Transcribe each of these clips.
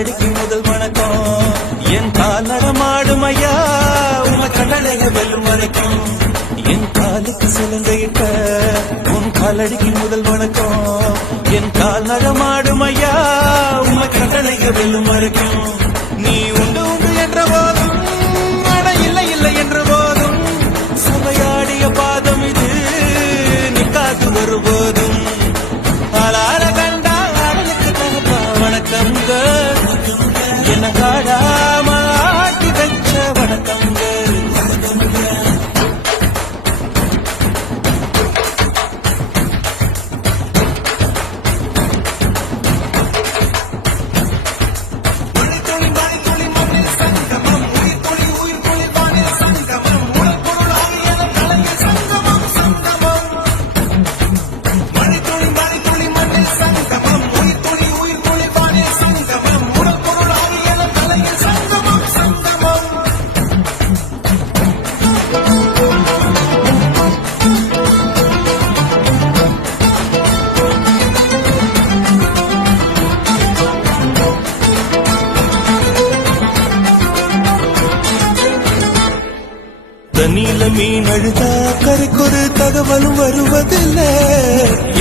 காலடிக்கு முதல் வணக்கம். என் கால் நடமாடும் ஐயா உம கடலைய வெல்லும் வரைக்கும். என் காலுக்கு சிலங்கையிட்ட உன் காலடிக்கு முதல் வணக்கம். என் கால் நடமாடும் ஐயா உம கடலைய வெல்லும் வரைக்கும். நீ உண்டு உண்டு என்ற போதும் அட இல்லை இல்லை என்ற போதும் சபையாடிய பாதம் இது நிக்காது வருபோதும். ஆளார கண்டா ஆடலுக்கு தகப்பா வணக்கங்க. என்ன காடாம ஆட்டி வச்ச வணக்கங்க. தண்ணியில மீன் அழுதா கரைக்கொரு தகவலும் வருவதில்லை.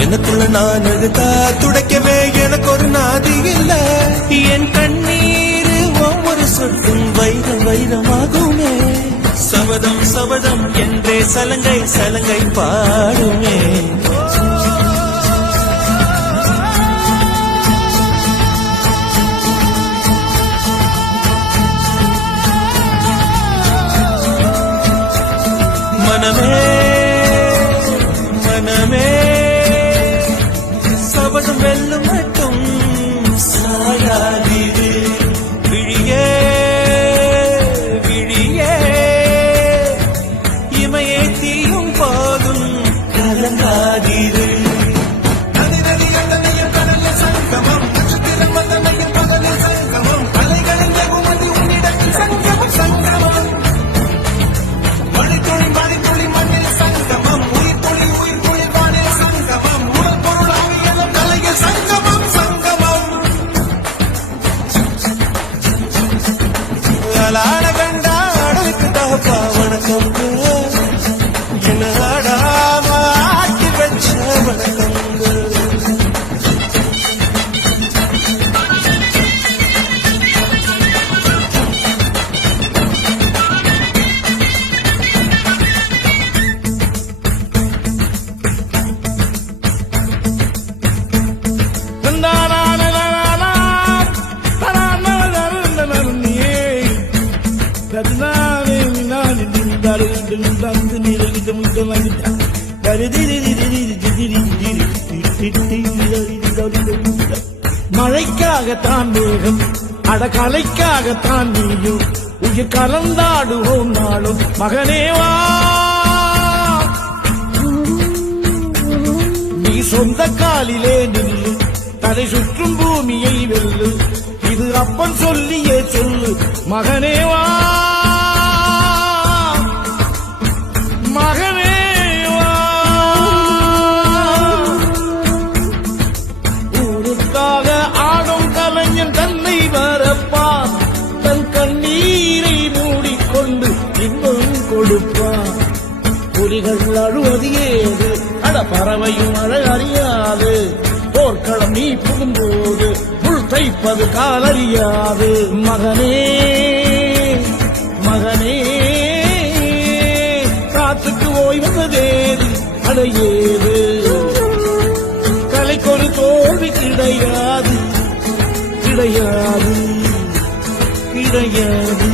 எனக்குள்ள நான் அழுதா துடைக்கவே எனக்கு ஒரு நாதி இல்லை. என் கண்ணீர் ஒவ்வொரு சொட்டும் வைரம் வைரமாகுமே. சபதம் சபதம் என்றே சலங்கை சலங்கை பாடுமே. மனமே மனமே சபதம் வெல்லும் மட்டும் சாயாதீரு. விழியே விழியே இமையே தீயும் போதும் கலங்காதீரு. ஆளான கண்டா ஆடலுக்கு தகப்பா வணக்கங்க. என்ன ஆடாம ஆட்டி வச்ச வணக்கங்க. மழைக்காகத்தான் மேகம் அடகலைக்காகத்தான் நீயும் உயிர் கலந்தாடுவோம் நாளும் மகனேவா. நீ சொந்த காலிலே நில்லு தலை சுற்றும் பூமியை வெல்லு. இது அப்பன் சொல்லியே சொல்லு மகனேவா மகனேவா. ஊருக்காக ஆடும் கலைஞன் தன்னை வரப்பான். தன் கண்ணீரை மூடிக்கொண்டு இன்பம் கொடுப்பான். புலிகள் அழுவது ஏது அட பறவையும் அழ அறியாது. போர்க்களம் நீ புகும்போது முள் தைப்பது காலறியாது. மகனே மகனே காத்துக்கு ஓய்வதேது அடையேது. கலைக்கொரு தோல்வி கிடையாது கிடையாது கிடையாது.